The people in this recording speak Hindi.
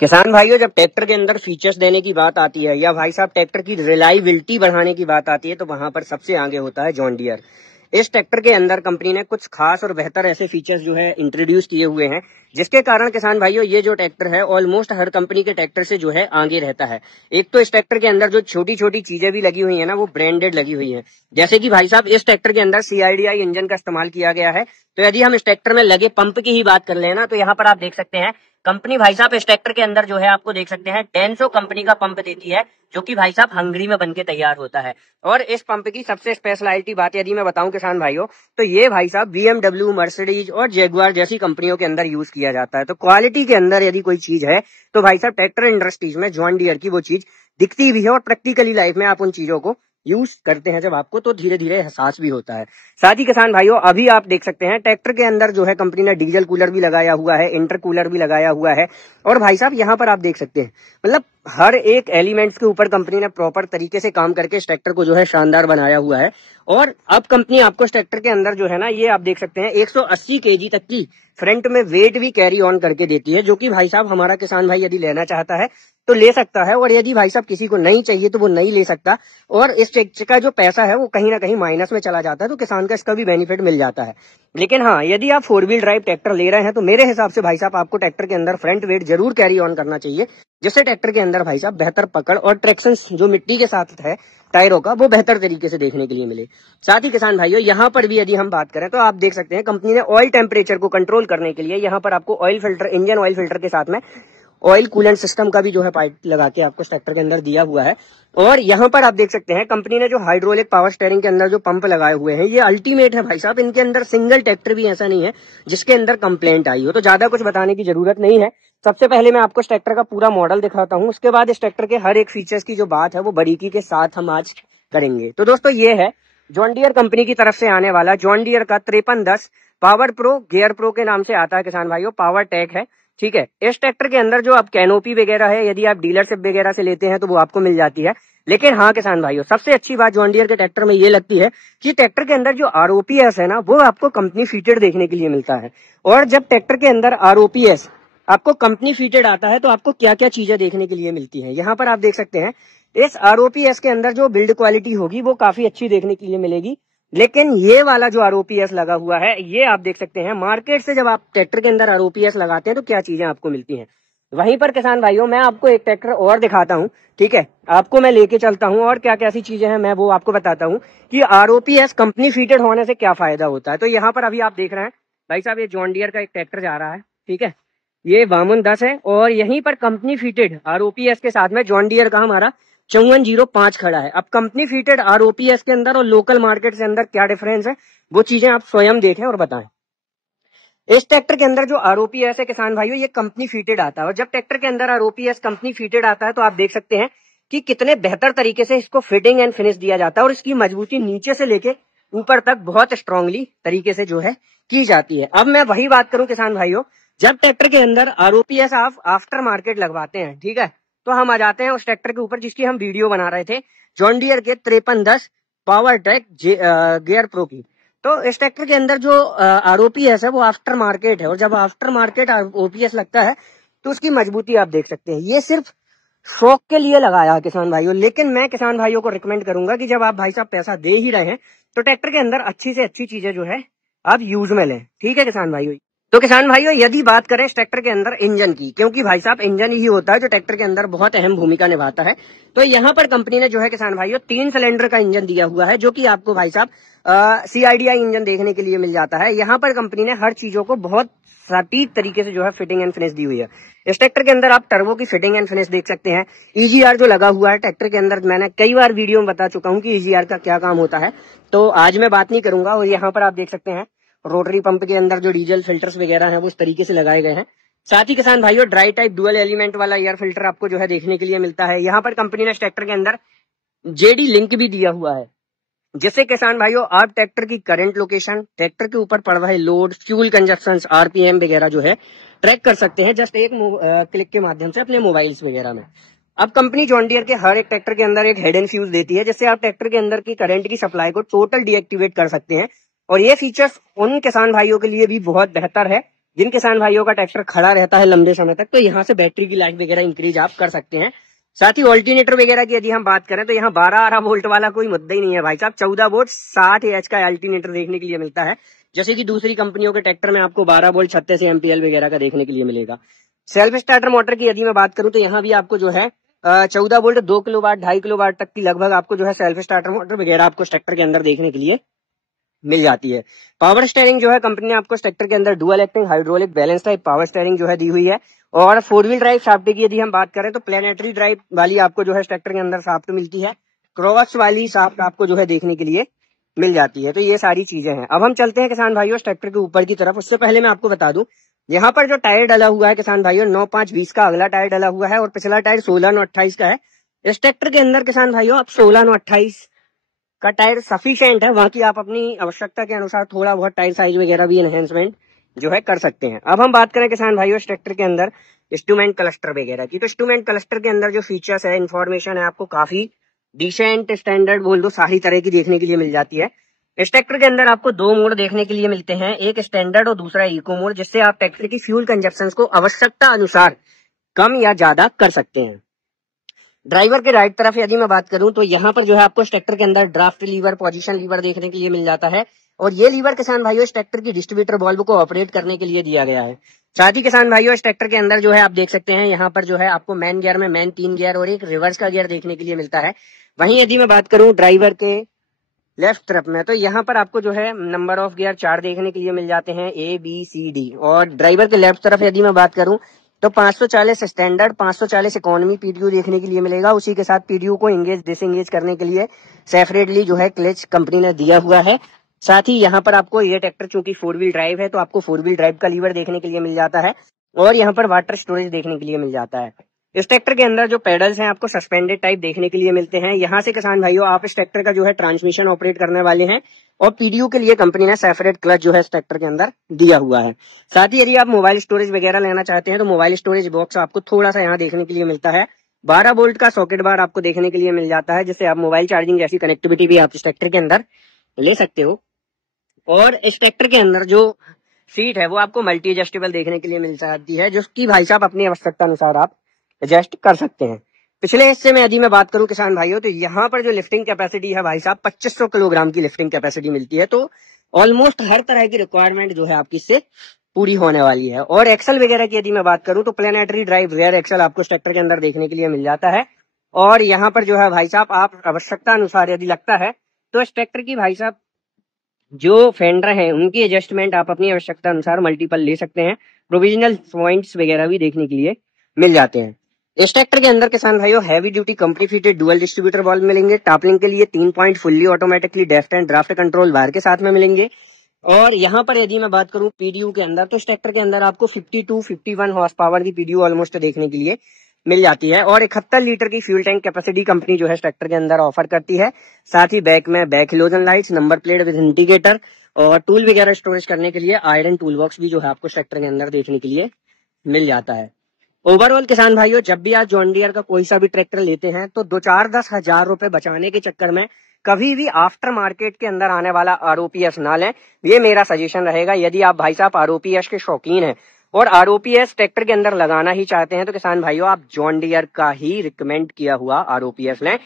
किसान भाइयों, जब ट्रैक्टर के अंदर फीचर्स देने की बात आती है या भाई साहब ट्रैक्टर की रिलायबिलिटी बढ़ाने की बात आती है तो वहां पर सबसे आगे होता है जॉन डियर। इस ट्रैक्टर के अंदर कंपनी ने कुछ खास और बेहतर ऐसे फीचर्स जो है इंट्रोड्यूस किए हुए हैं, जिसके कारण किसान भाइयों ये जो ट्रैक्टर है ऑलमोस्ट हर कंपनी के ट्रैक्टर से जो है आगे रहता है। एक तो इस ट्रैक्टर के अंदर जो छोटी छोटी चीजें भी लगी हुई है ना, वो ब्रांडेड लगी हुई है। जैसे कि भाई साहब इस ट्रैक्टर के अंदर CIDI इंजन का इस्तेमाल किया गया है। तो यदि हम इस ट्रैक्टर में लगे पंप की ही बात कर ले ना, तो यहाँ पर आप देख सकते हैं कंपनी भाई साहब इस ट्रैक्टर के अंदर जो है आपको देख सकते हैं डेंसो कंपनी का पंप देती है, जो कि भाई साहब हंगरी में बनके तैयार होता है। और इस पंप की सबसे स्पेशलिटी बात यदि मैं बताऊं किसान भाइयों, तो ये भाई साहब BMW, मर्सिडीज और जैगुआर जैसी कंपनियों के अंदर यूज किया जाता है। तो क्वालिटी के अंदर यदि कोई चीज है तो भाई साहब ट्रैक्टर इंडस्ट्रीज में जॉन डियर की वो चीज दिखती भी है, और प्रैक्टिकली लाइफ में आप उन चीजों को यूज करते हैं जब आपको, तो धीरे धीरे एहसास भी होता है। साथ ही किसान भाइयों, अभी आप देख सकते हैं ट्रैक्टर के अंदर जो है कंपनी ने डीजल कूलर भी लगाया हुआ है, इंटरकूलर भी लगाया हुआ है। और भाई साहब यहाँ पर आप देख सकते हैं मतलब हर एक एलिमेंट्स के ऊपर कंपनी ने प्रॉपर तरीके से काम करके इस ट्रैक्टर को जो है शानदार बनाया हुआ है। और अब कंपनी आपको इस ट्रैक्टर के अंदर जो है ना, ये आप देख सकते हैं 180 kg तक की फ्रंट में वेट भी कैरी ऑन करके देती है, जो कि भाई साहब हमारा किसान भाई यदि लेना चाहता है तो ले सकता है, और यदि भाई साहब किसी को नहीं चाहिए तो वो नहीं ले सकता। और इस ट्रैक्टर का जो पैसा है वो कहीं ना कहीं माइनस में चला जाता है, तो किसान का इसका भी बेनिफिट मिल जाता है। लेकिन हाँ, यदि आप 4 व्हील ड्राइव ट्रैक्टर ले रहे हैं तो मेरे हिसाब से भाई साहब आपको ट्रैक्टर के अंदर फ्रंट वेट जरूर कैरी ऑन करना चाहिए, जिससे ट्रैक्टर के अंदर भाई साहब बेहतर पकड़ और ट्रैक्शन जो मिट्टी के साथ है टायरों का, वो बेहतर तरीके से देखने के लिए मिले। साथ ही किसान भाइयों, यहाँ पर भी यदि हम बात करें तो आप देख सकते हैं कंपनी ने ऑयल टेम्परेचर को कंट्रोल करने के लिए यहाँ पर आपको oil filter, engine oil filter के साथ में ऑयल कूलेंट सिस्टम का भी जो है पाइप लगा के आपको ट्रैक्टर के अंदर दिया हुआ है। और यहाँ पर आप देख सकते हैं कंपनी ने जो हाइड्रोलिक पावर स्टीयरिंग के अंदर जो पंप लगाए हुए हैं, ये अल्टीमेट है भाई साहब। इनके अंदर सिंगल ट्रैक्टर भी ऐसा नहीं है जिसके अंदर कंप्लेंट आई हो, तो ज्यादा कुछ बताने की जरूरत नहीं है। सबसे पहले मैं आपको इस ट्रैक्टर का पूरा मॉडल दिखाता हूँ, उसके बाद इस ट्रैक्टर के हर एक फीचर्स की जो बात है वो बारीकी के साथ हम आज करेंगे। तो दोस्तों, ये है जॉन डियर कंपनी की तरफ से आने वाला जॉन डियर का 5310 पावर प्रो, गियर प्रो के नाम से आता है किसान भाइयों, पावर टैग है। ठीक है, इस ट्रैक्टर के अंदर जो आप कैनोपी वगैरह है, यदि आप डीलरशिप वगैरह से लेते हैं तो वो आपको मिल जाती है। लेकिन हाँ किसान भाइयों, सबसे अच्छी बात जॉन डियर के ट्रैक्टर में ये लगती है कि ट्रैक्टर के अंदर जो ROPS है ना, वो आपको कंपनी फीटेड देखने के लिए मिलता है। और जब ट्रैक्टर के अंदर ROPS आपको कंपनी फीटेड आता है तो आपको क्या क्या चीजें देखने के लिए मिलती हैं, यहाँ पर आप देख सकते हैं। इस ROPS के अंदर जो बिल्ड क्वालिटी होगी वो काफी अच्छी देखने के लिए मिलेगी। लेकिन ये वाला जो ROPS लगा हुआ है, ये आप देख सकते हैं मार्केट से जब आप ट्रैक्टर के अंदर ROPS लगाते हैं तो क्या चीजें आपको मिलती हैं। वहीं पर किसान भाइयों, मैं आपको एक ट्रैक्टर और दिखाता हूँ, ठीक है, आपको मैं लेके चलता हूँ और क्या क्या सी चीजें हैं मैं वो आपको बताता हूँ कि ROPS कंपनी फीटेड होने से क्या फायदा होता है। तो यहाँ पर अभी आप देख रहे हैं भाई साहब, ये जॉन डियर का एक ट्रैक्टर जा रहा है, ठीक है, ये 5210 है, और यहीं पर कंपनी फीटेड ROPS के साथ में जॉन डियर का हमारा 5405 खड़ा है। अब कंपनी फीटेड ROPS के अंदर और लोकल मार्केट के अंदर क्या डिफरेंस है, वो चीजें आप स्वयं देखें और बताएं। इस ट्रैक्टर के अंदर जो ROPS है किसान भाइयों, ये कंपनी फीटेड आता है, और जब ट्रैक्टर के अंदर ROPS कंपनी फीटेड आता है तो आप देख सकते हैं कि कितने बेहतर तरीके से इसको फिटिंग एंड फिनिश दिया जाता है, और इसकी मजबूती नीचे से लेके ऊपर तक बहुत स्ट्रांगली तरीके से जो है की जाती है। अब मैं वही बात करूं किसान भाइयों, जब ट्रैक्टर के अंदर ROPS आप आफ्टर मार्केट लगवाते हैं, ठीक है, तो हम आ जाते हैं उस ट्रैक्टर के ऊपर जिसकी हम वीडियो बना रहे थे, जॉन डियर के 5310 पावर ट्रैक गियर प्रो की। तो इस ट्रैक्टर के अंदर जो ROPS है वो आफ्टर मार्केट है, और जब आफ्टर मार्केट ROPS लगता है तो उसकी मजबूती आप देख सकते हैं। ये सिर्फ शौक के लिए लगाया है किसान भाइयों, लेकिन मैं किसान भाइयों को रिकमेंड करूंगा कि जब आप भाई साहब पैसा दे ही रहे हैं तो ट्रैक्टर के अंदर अच्छी से अच्छी चीजें जो है आप यूज में लें, ठीक है किसान भाइयों। तो किसान भाइयों, यदि बात करें इस ट्रैक्टर के अंदर इंजन की, क्योंकि भाई साहब इंजन ही होता है जो ट्रैक्टर के अंदर बहुत अहम भूमिका निभाता है, तो यहाँ पर कंपनी ने जो है किसान भाइयों 3 सिलेंडर का इंजन दिया हुआ है, जो कि आपको भाई साहब CIDI इंजन देखने के लिए मिल जाता है। यहाँ पर कंपनी ने हर चीजों को बहुत सटीक तरीके से जो है फिटिंग एंड फिनिश दी हुई है। इस ट्रैक्टर के अंदर आप टर्बो की फिटिंग एंड फिनिश देख सकते हैं। EGR जो लगा हुआ है ट्रैक्टर के अंदर, मैंने कई बार वीडियो में बता चुका हूँ कि EGR का क्या काम होता है, तो आज मैं बात नहीं करूंगा। और यहाँ पर आप देख सकते हैं रोटरी पंप के अंदर जो डीजल फिल्टर्स वगैरह हैं वो इस तरीके से लगाए गए हैं। साथ ही किसान भाइयों, ड्राई टाइप डुअल एलिमेंट वाला एयर फिल्टर आपको जो है देखने के लिए मिलता है। यहाँ पर कंपनी ने ट्रैक्टर के अंदर JD लिंक भी दिया हुआ है, जिससे किसान भाइयों आप ट्रैक्टर की करंट लोकेशन, ट्रैक्टर के ऊपर पड़ रहे लोड, फ्यूल कंजप्शन, RPM वगैरह जो है ट्रैक कर सकते हैं जस्ट एक क्लिक के माध्यम से अपने मोबाइल्स वगैरह में। अब कंपनी जॉन डियर के हर एक ट्रैक्टर के अंदर एक हेड एंड फ्यूज देती है, जिससे आप ट्रैक्टर के अंदर की करंट की सप्लाई को टोटल डीएक्टिवेट कर सकते हैं। और ये फीचर्स उन किसान भाइयों के लिए भी बहुत बेहतर है जिन किसान भाइयों का ट्रैक्टर खड़ा रहता है लंबे समय तक, तो यहाँ से बैटरी की लाइफ वगैरह इंक्रीज आप कर सकते हैं। साथ ही ऑल्टरनेटर वगैरह की यदि हम बात करें तो यहाँ 12 वोल्ट वाला कोई मुद्दा ही नहीं है भाई साहब। 14 वोल्ट 60 एच का अल्टरनेटर देखने के लिए मिलता है, जैसे कि दूसरी कंपनियों के ट्रैक्टर में आपको 12 वोल्ट 36 एमपीएल वगैरह का देखने के लिए मिलेगा। सेल्फ स्टार्टर मोटर की यदि मैं बात करूं तो यहाँ भी आपको जो है 14 वोल्ट 2 किलोवाट 2.5 किलोवाट तक की लगभग आपको जो है सेल्फ स्टार्टर मोटर वगैरह आपको ट्रैक्टर के अंदर देखने के लिए मिल जाती है। पावर स्टीयरिंग जो है कंपनी ने आपको ट्रैक्टर के अंदर dual acting hydraulic balance type power steering जो है दी हुई है। और 4 व्हील ड्राइव शाफ्ट की यदि हम बात करें तो प्लेनेटरी ड्राइव वाली आपको जो है ट्रैक्टर के अंदर शाफ्ट मिलती है, क्रॉस वाली शाफ्ट आपको जो है देखने के लिए मिल जाती है। तो ये सारी चीजें हैं। अब हम चलते हैं किसान भाइयों ट्रैक्टर के ऊपर की तरफ। उससे पहले मैं आपको बता दूं, यहाँ पर जो टायर डला हुआ है किसान भाइयों 9-5-20 का अगला टायर डला हुआ है और पिछला टायर 16-9-28 का है। इस ट्रैक्टर के अंदर किसान भाइयों आप 16-9-28 का टायर सफिशिएंट है, वहां की आप अपनी आवश्यकता के अनुसार थोड़ा बहुत टायर साइज वगैरह भी एनहेंसमेंट जो है कर सकते हैं। अब हम बात करें किसान भाइयों इस ट्रैक्टर के अंदर इंस्ट्रूमेंट क्लस्टर वगैरह की, तो इंस्ट्रूमेंट क्लस्टर के अंदर जो फीचर्स है, इन्फॉर्मेशन है, आपको काफी डिसेंट स्टैंडर्ड बोल दो सारी तरह की देखने के लिए मिल जाती है। इस ट्रैक्टर के अंदर आपको 2 मोड देखने के लिए मिलते हैं, एक स्टैंडर्ड और दूसरा इको मोड, जिससे आप ट्रैक्टर की फ्यूल कंजप्शन को आवश्यकता अनुसार कम या ज्यादा कर सकते हैं। ड्राइवर के राइट तरफ यदि मैं बात करूं तो यहाँ पर जो है आपको ट्रैक्टर के अंदर ड्राफ्ट लीवर पोजीशन लीवर देखने के लिए मिल जाता है और ये लीवर किसान भाइयों इस ट्रैक्टर की डिस्ट्रीब्यूटर वाल्व को ऑपरेट करने के लिए दिया गया है। साथ ही किसान भाइयों इस ट्रैक्टर के अंदर जो है आप देख सकते हैं यहाँ पर जो है आपको मैन गियर में मैन 3 गियर और एक रिवर्स का गियर देखने के लिए मिलता है। वहीं यदि मैं बात करूं ड्राइवर के लेफ्ट तरफ में तो यहाँ पर आपको जो है नंबर ऑफ गियर 4 देखने के लिए मिल जाते हैं ABCD। और ड्राइवर के लेफ्ट तरफ यदि मैं बात करूं तो 540 स्टैंडर्ड 540 इकोनॉमी पीडीयू देखने के लिए मिलेगा। उसी के साथ पीडीयू को इंगेज डिसएंगेज करने के लिए सेपरेटली जो है क्लच कंपनी ने दिया हुआ है। साथ ही यहाँ पर आपको ये ट्रैक्टर चूंकि 4 व्हील ड्राइव है तो आपको 4 व्हील ड्राइव का लीवर देखने के लिए मिल जाता है और यहाँ पर वाटर स्टोरेज देखने के लिए मिल जाता है। इस ट्रैक्टर के अंदर जो पेडल्स हैं आपको सस्पेंडेड टाइप देखने के लिए मिलते हैं। यहाँ से किसान भाइयों आप इस ट्रैक्टर का जो है ट्रांसमिशन ऑपरेट करने वाले हैं और पीडीयू के लिए कंपनी ने सेपरेट क्लच जो है इस ट्रैक्टर के अंदर दिया हुआ है। साथ ही यदि आप मोबाइल स्टोरेज वगैरह लेना चाहते हैं तो मोबाइल स्टोरेज बॉक्स आपको थोड़ा सा यहाँ देखने के लिए मिलता है। 12 वोल्ट का सॉकेट बार आपको देखने के लिए मिल जाता है, जिससे आप मोबाइल चार्जिंग जैसी कनेक्टिविटी भी आप इस ट्रैक्टर के अंदर ले सकते हो। और इस ट्रैक्टर के अंदर जो सीट है वो आपको मल्टी एडजस्टेबल देखने के लिए मिल जाती है, जिसकी भाई साहब अपनी आवश्यकता अनुसार आप एडजस्ट कर सकते हैं। पिछले हिस्से में यदि मैं बात करूं किसान भाइयों तो यहाँ पर जो लिफ्टिंग कैपेसिटी है भाई साहब 2500 किलोग्राम की लिफ्टिंग कैपेसिटी मिलती है। तो ऑलमोस्ट हर तरह की रिक्वायरमेंट जो है आपकी इससे पूरी होने वाली है। और एक्सल वगैरह की यदि मैं बात करूं तो प्लेनेटरी ड्राइव रेयर एक्सल आपको ट्रैक्टर के अंदर देखने के लिए मिल जाता है। और यहाँ पर जो है भाई साहब आप आवश्यकता अनुसार यदि लगता है तो इस ट्रैक्टर की भाई साहब जो फेंडर है उनकी एडजस्टमेंट आप अपनी आवश्यकता अनुसार मल्टीपल ले सकते हैं। प्रोविजनल पॉइंट्स वगैरह भी देखने के लिए मिल जाते हैं। इस ट्रैक्टर के अंदर किसान भाइयों heavy duty company fitted dual distributor valve मिलेंगे। टॉपलिंग के लिए 3 point fully automatically depth and draft control wire के साथ में मिलेंगे। और यहाँ पर यदि मैं बात करूं पीडीयू के अंदर तो इस ट्रैक्टर के अंदर आपको 52-51 हॉर्स पावर की पीडीयू ऑलमोस्ट देखने के लिए मिल जाती है। और 71 लीटर की फ्यूल टैंक कैपेसिटी कंपनी जो है ट्रैक्टर के अंदर ऑफर करती है। साथ ही बैक में back halogen lights, number plate with indicator और टूल वगैरह स्टोरेज करने के लिए आयरन टूल बॉक्स भी जो है आपको ट्रैक्टर के अंदर देखने के लिए मिल जाता है। ओवरऑल किसान भाइयों जब भी आप जॉन डियर का कोई सा भी ट्रैक्टर लेते हैं तो 2-4-10 हजार रुपए बचाने के चक्कर में कभी भी आफ्टर मार्केट के अंदर आने वाला आरओपीएस ना लें, ये मेरा सजेशन रहेगा। यदि आप भाई साहब आरओपीएस के शौकीन हैं और आरओपीएस ट्रैक्टर के अंदर लगाना ही चाहते हैं तो किसान भाइयों आप जॉन डियर का ही रिकमेंड किया हुआ आरओपीएस लें।